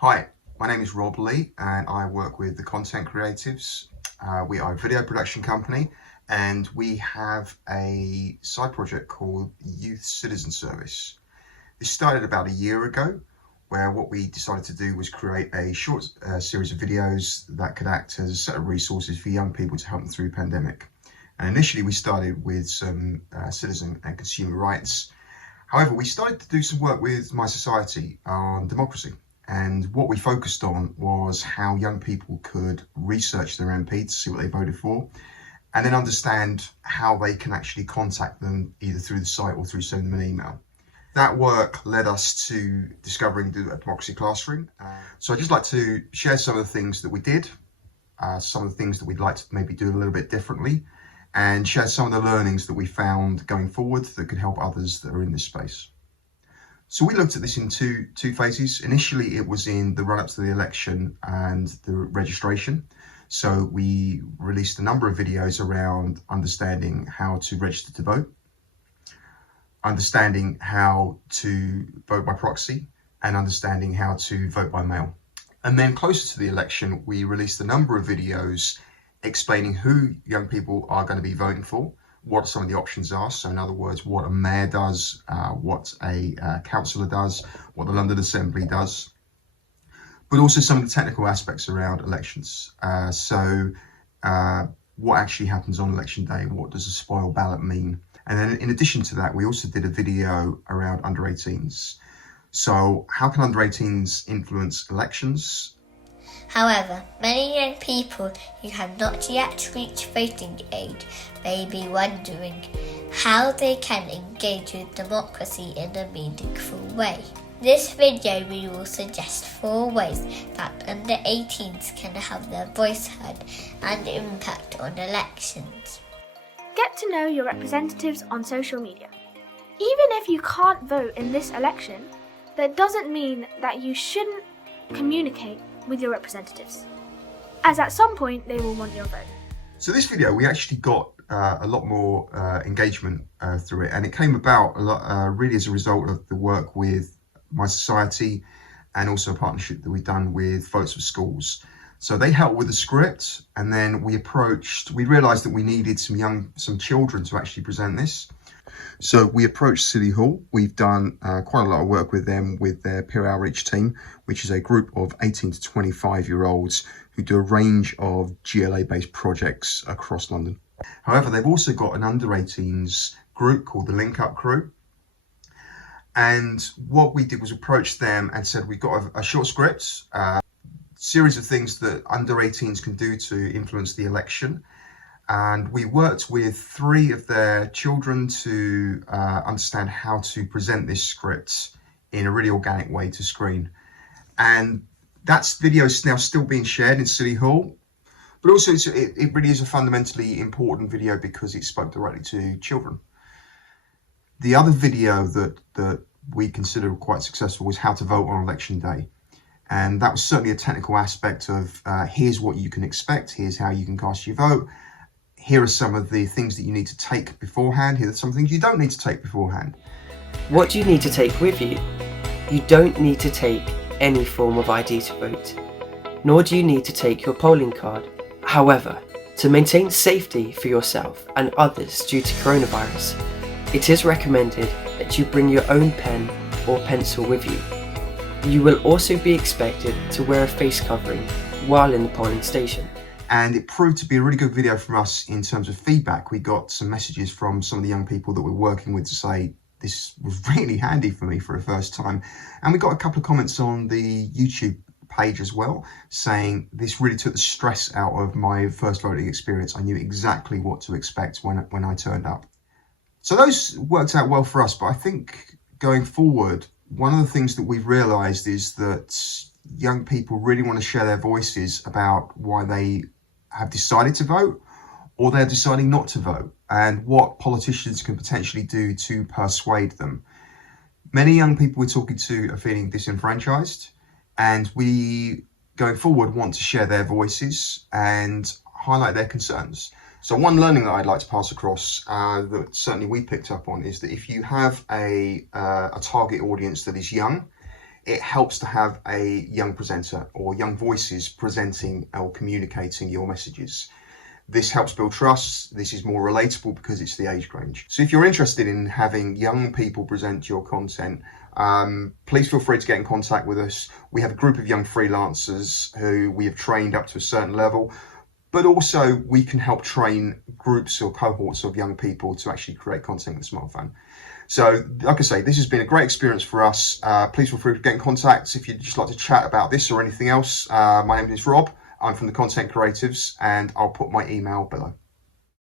Hi, my name is Rob Lee and I work with the Content Creatives. We are a video production company and we have a side project called Youth Citizen Service. This started about a year ago, where what we decided to do was create a short series of videos that could act as a set of resources for young people to help them through the pandemic. And initially we started with some citizen and consumer rights. However, we started to do some work with My Society on democracy. And what we focused on was how young people could research their MP to see what they voted for, and then understand how they can actually contact them either through the site or through sending them an email. That work led us to discovering the Democracy Classroom. So I'd just like to share some of the things that we did, some of the things that we'd like to maybe do a little bit differently, and share some of the learnings that we found going forward that could help others that are in this space. So we looked at this in two phases. Initially, it was in the run-up to the election and the registration. So we released a number of videos around understanding how to register to vote, understanding how to vote by proxy, and understanding how to vote by mail. And then closer to the election, we released a number of videos explaining who young people are going to be voting for, what some of the options are. So in other words, what a mayor does, what a councillor does, what the London Assembly does, but also some of the technical aspects around elections. What actually happens on election day? What does a spoil ballot mean? And then in addition to that, we also did a video around under 18s. So how can under 18s influence elections? However, many young people who have not yet reached voting age may be wondering how they can engage with democracy in a meaningful way. This video we will suggest 4 ways that under 18s can have their voice heard and impact on elections. Get to know your representatives on social media. Even if you can't vote in this election, that doesn't mean that you shouldn't communicate with your representatives, as at some point they will want your vote. So this video, we actually got a lot more engagement through it, and it came about a lot really as a result of the work with My Society and also a partnership that we've done with Votes for Schools. So they helped with the script, and then we realised that we needed some children to actually present this. So we approached City Hall. We've done quite a lot of work with them with their peer outreach team, which is a group of 18 to 25-year-olds who do a range of GLA-based projects across London. However, they've also got an under 18s group called the Link Up Crew. And what we did was approach them and said, we've got a short script, series of things that under 18s can do to influence the election. And we worked with 3 of their children to understand how to present this script in a really organic way to screen. And that video is now still being shared in City Hall, but also it really is a fundamentally important video because it spoke directly to children. The other video that we consider quite successful was how to vote on election day. And that was certainly a technical aspect of here's what you can expect, here's how you can cast your vote. Here are some of the things that you need to take beforehand. Here are some things you don't need to take beforehand. What do you need to take with you? You don't need to take any form of ID to vote, nor do you need to take your polling card. However, to maintain safety for yourself and others due to coronavirus, it is recommended that you bring your own pen or pencil with you. You will also be expected to wear a face covering while in the polling station. And it proved to be a really good video from us in terms of feedback. We got some messages from some of the young people that we're working with to say, this was really handy for me for a first time. And we got a couple of comments on the YouTube page as well, saying this really took the stress out of my first voting experience. I knew exactly what to expect when I turned up. So those worked out well for us, but I think going forward, one of the things that we've realised is that young people really want to share their voices about why they have decided to vote or they're deciding not to vote, and what politicians can potentially do to persuade them. Many young people we're talking to are feeling disenfranchised, and we, going forward, want to share their voices and highlight their concerns. So one learning that I'd like to pass across that certainly we picked up on is that if you have a target audience that is young, it helps to have a young presenter or young voices presenting or communicating your messages. This helps build trust. This is more relatable because it's the age range. So if you're interested in having young people present your content, please feel free to get in contact with us. We have a group of young freelancers who we have trained up to a certain level, but also we can help train groups or cohorts of young people to actually create content with a smartphone. So, like I say, this has been a great experience for us. Please feel free to get in contact if you'd just like to chat about this or anything else. My name is Rob. I'm from the Content Creatives, and I'll put my email below.